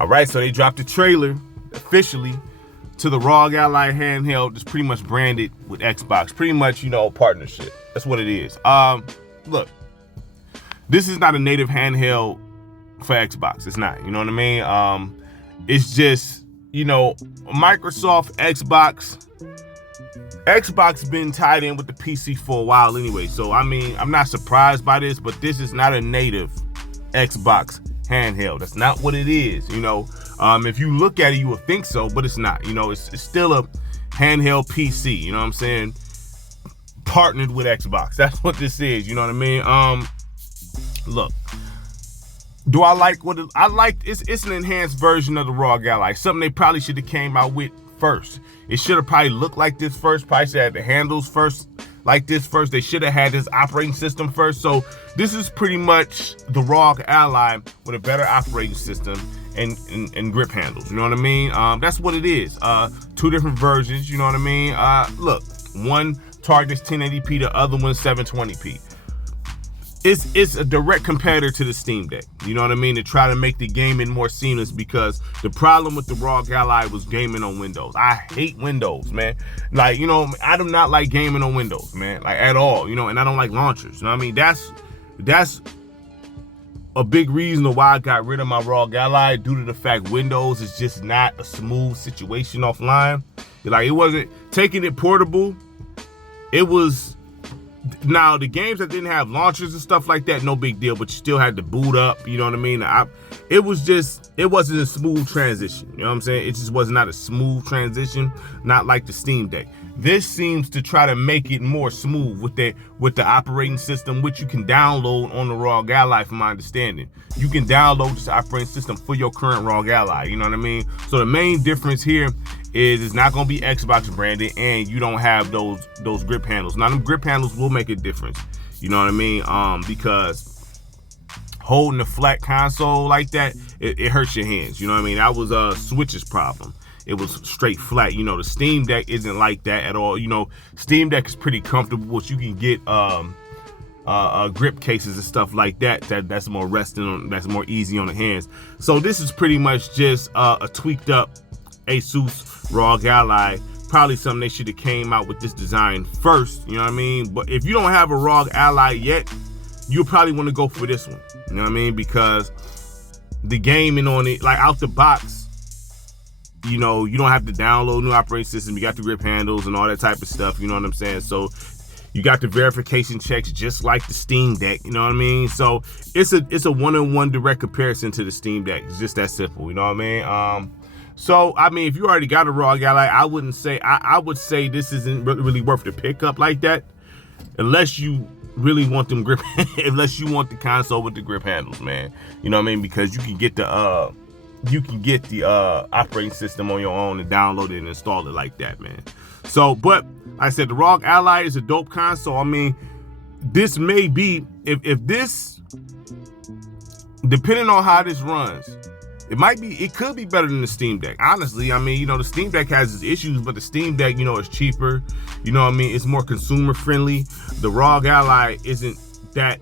All right, so they dropped the trailer officially to the ROG Ally handheld. It's pretty much branded with Xbox. Pretty much, partnership. That's what it is. Look, this is not a native handheld for Xbox. It's not. You know what I mean? It's just, Microsoft, Xbox been tied in with the PC for a while anyway. So, I mean, I'm not surprised by this, but this is not a native Xbox handheld. That's not what it is. If you look at it, you would think so, but it's not. It's still a handheld PC. You know what I'm saying? Partnered with Xbox. That's what this is. You know what I mean? Look, do I like what I like? It's an enhanced version of the ROG Ally. Something they probably should have came out with first. It should have probably looked like this first. Probably should have had the handles first, like this first. They should have had this operating system first. So this is pretty much the ROG Ally with a better operating system and grip handles. You know what I mean? That's what it is. Two different versions. You know what I mean? Look, one targets 1080p, the other one 720p. It's a direct competitor to the Steam Deck. You know what I mean? To try to make the gaming more seamless, because the problem with the ROG Ally was gaming on Windows. I hate Windows, man. Like, I do not like gaming on Windows, man. Like, at all, and I don't like launchers. You know what I mean? That's a big reason why I got rid of my ROG Ally, due to the fact Windows is just not a smooth situation offline. Like, it wasn't taking it portable. It was... Now, the games that didn't have launchers and stuff like that, no big deal, but you still had to boot up, you know what I mean? It wasn't a smooth transition, you know what I'm saying? It just was not a smooth transition, not like the Steam Deck. This seems to try to make it more smooth with the operating system, which you can download on the ROG Ally, from my understanding. You can download this operating system for your current ROG Ally, you know what I mean? So the main difference here is it's not going to be Xbox branded, and you don't have those grip handles. Now, them grip handles will make a difference, you know what I mean? Because holding a flat console like that, it hurts your hands, you know what I mean? That was Switch's problem. It was straight flat. The Steam Deck isn't like that at all. Steam Deck is pretty comfortable, which you can get grip cases and stuff like that. That's more that's more easy on the hands. So this is pretty much just a tweaked up Asus ROG Ally. Probably something they should have came out with this design first, you know what I mean? But if you don't have a ROG Ally yet, you'll probably want to go for this one, you know what I mean? Because the gaming on it, like out the box, you don't have to download new operating system. You got the grip handles and all that type of stuff, you know what I'm saying? So you got the verification checks just like the Steam Deck, you know what I mean? So it's a one-on-one direct comparison to the Steam Deck. It's just that simple, you know what I mean? So, I mean, if you already got a ROG Ally, I would say this isn't really worth the pickup like that, unless you really want them unless you want the console with the grip handles, man. You know what I mean? Because you can get the operating system on your own and download it and install it like that, man. So, but like I said, the ROG Ally is a dope console. I mean, this may be, if this, depending on how this runs, it could be better than the Steam Deck. Honestly, I mean, the Steam Deck has its issues, but the Steam Deck, is cheaper. You know what I mean? It's more consumer friendly. The ROG Ally isn't that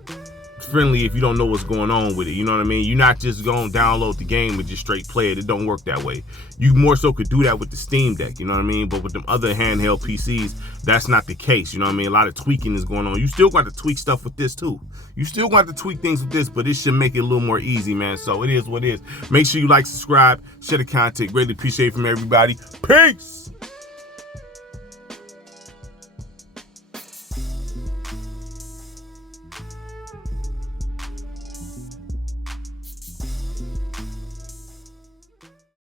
friendly if you don't know what's going on with it. You know what I mean? You're not just going to download the game and just straight play it. It don't work that way. You more so could do that with the Steam Deck, you know what I mean? But with them other handheld PCs, that's not the case. You know what I mean? A lot of tweaking is going on. You still got to tweak stuff with this too. You still got to tweak things with this, but this should make it a little more easy, man. So it is what it is. Make sure you like, subscribe, share the content. Greatly appreciate it from everybody. Peace!